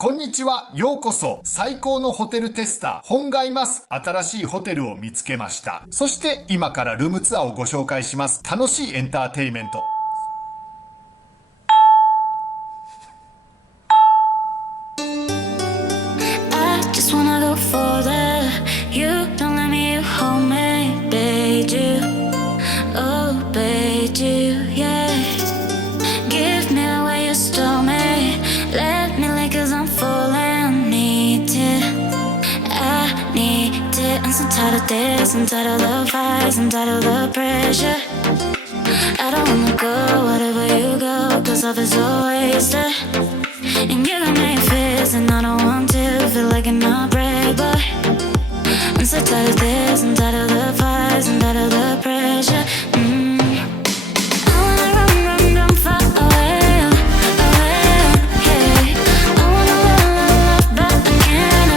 こんにちは。ようこそ。最高のホテルテスター、本がいます。新しいホテルを見つけました。そして今からルームツアーをご紹介します。楽しいエンターテイメント。I just wanna go further. You don't let me hold me, bait you. Oh, bait you, yeah. Give me the way you stole me. Let me lick 'cause I'm falling. Need it, I need it. I'm so tired of this, I'm tired of the fights, I'm tired of the pressure. I don't wanna go wherever you go, 'cause love is so wasted. And you got me fierce, and I don't want to feel like I'm not brave, but I'm so tired of this, I'm tired of the fights, I'm tired of the pressure. I wanna run, run, run far away, away, yeah. I wanna love, love, love, but I can't,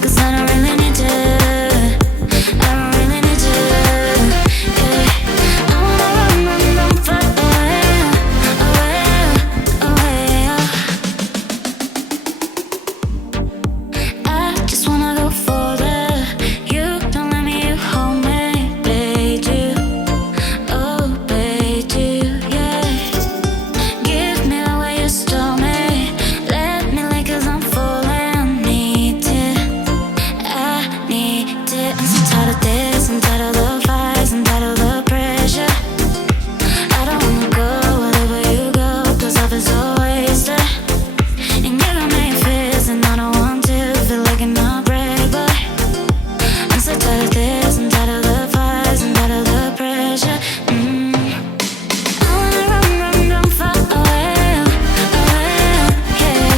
'cause I don't really need you, I don't really need you, yeah. I wanna run, run, run far away, away, away, I just wanna go further. You don't let me hold me, bait you. Oh, bait you, yeah. Give me the way you stole me. Let me lick 'cause I'm falling. Need it, I need it. I'm so tired of this, I'm tired of the fights, I'm tired of the pressure. I don't wanna go wherever you go, 'cause love is so wasted. And you got me fierce, and I don't want to feel like I'm not brave, but I'm so tired of this, I'm tired of the fights, I'm tired of the pressure. I wanna run, run, run far away, away, yeah.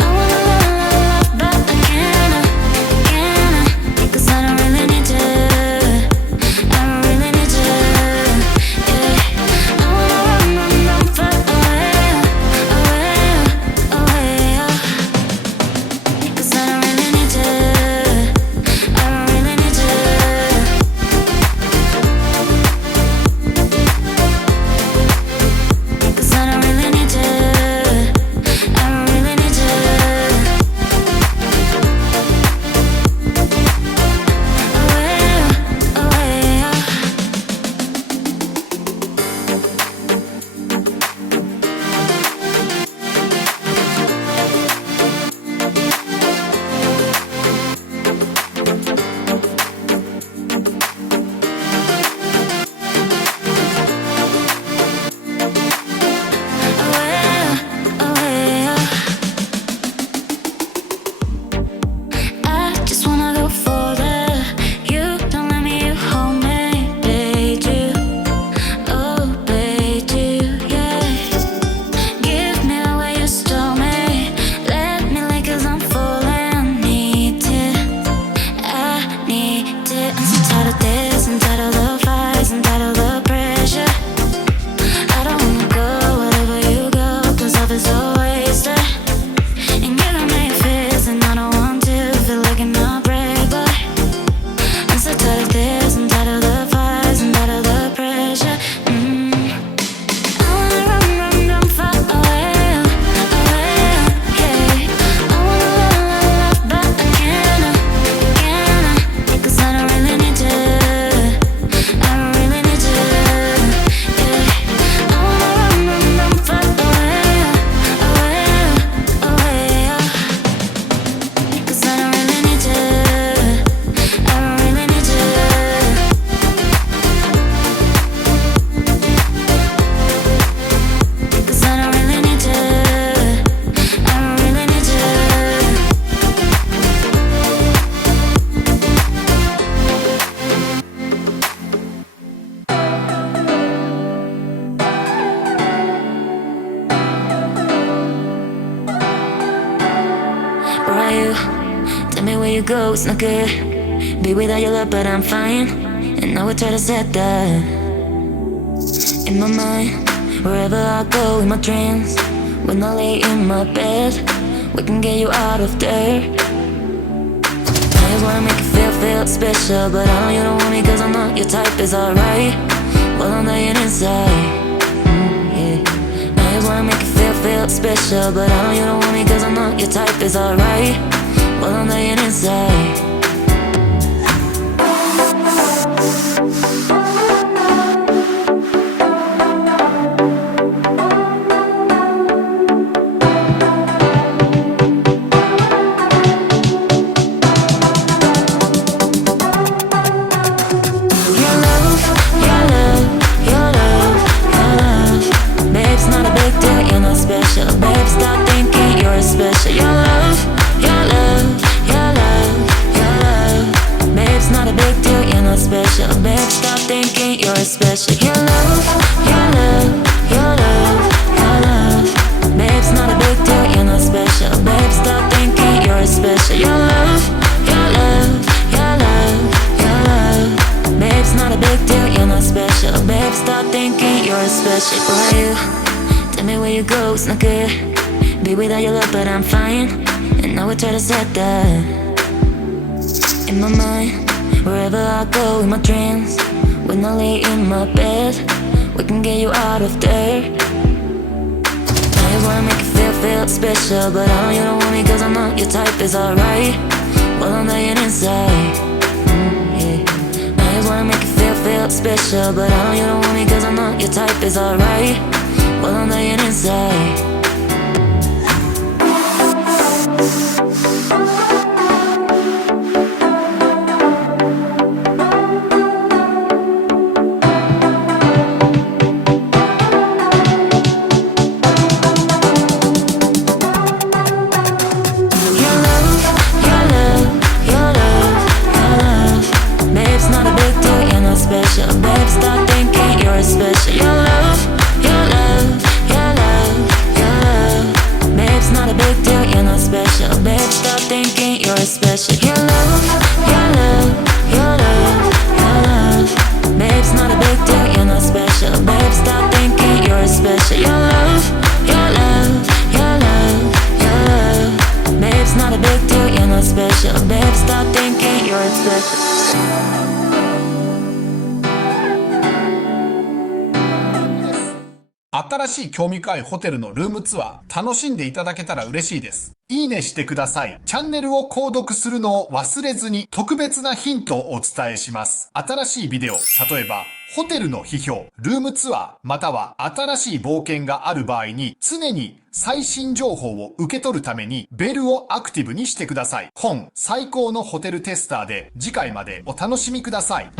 I wanna love, love, love, but I can't, 'cause I don't really need you, I don't really need you, yeah. I wanna run, run, run far away, away, away, 'cause I don't really need you, I don't really need you. Cause I don't really need you, I don't really need you. Away, away, away. I just wanna go further. You don't let me hold me, bait you. Oh, bait you, yeah. Give me the way you stole me. Let me lick 'cause I'm falling. Need it, I need it. I'm so tired of this, I'm tired of the fights, I'm tired of the pressure. I don't wanna go wherever you go, 'cause love is so wasted. And you got me fierce, and I don't want to feel like I'm not brave, but I'm so tired of this, I'm tired of the fights, I'm tired of the pressure. I wanna run, run, run far away, away, yeah. I wanna love, love, love, but I can't, 'cause I don't really need you, I don't really need you, yeah. I wanna run, run, run far away, away, away, 'cause I don't really need you, I don't really need you. Cause I don't really need you, I don't really need you. Where are you? Tell me where you go, it's not good. Be without your love, but I'm fine. And I would try to set that in my mind. Wherever I go in my dreams, when I lay in my bed, we can get you out of there. I just wanna make you feel special, but I know you don't want me 'cause I'm not your type, is alright. Well, I'm dying inside, yeah. I just wanna make you feel special, but I know you don't want me 'cause I know your type is alright. Well, I'm laying inside. Special. Your love, your love, your love, your love. Babe's not a big deal, you're not special. Babe, stop thinking you're special. Your love, your love, your love, your love. Babe's not a big deal, you're not special. Babe, stop thinking you're special. Why you? Tell me where you go, it's not good. Be without your love, but I'm fine. And I would try to set that in my mind. Wherever I go in my dreams. When I lay in my bed, we can get you out of there. I just wanna make you feel special, but I know you don't want me cause I know your type is alright. Well, I'm laying inside. Yeah. I just wanna make you feel special, but I know you don't want me cause I know your type is alright. Well, I'm laying inside.新しい興味深いホテルのルームツアー楽しんでいただけたら嬉しいです。いいねしてください。チャンネルを購読するのを忘れずに特別なヒントをお伝えします。新しいビデオ、例えばホテルの批評、ルームツアー、または新しい冒険がある場合に常に最新情報を受け取るためにベルをアクティブにしてください。本最高のホテルテスターで次回までお楽しみください。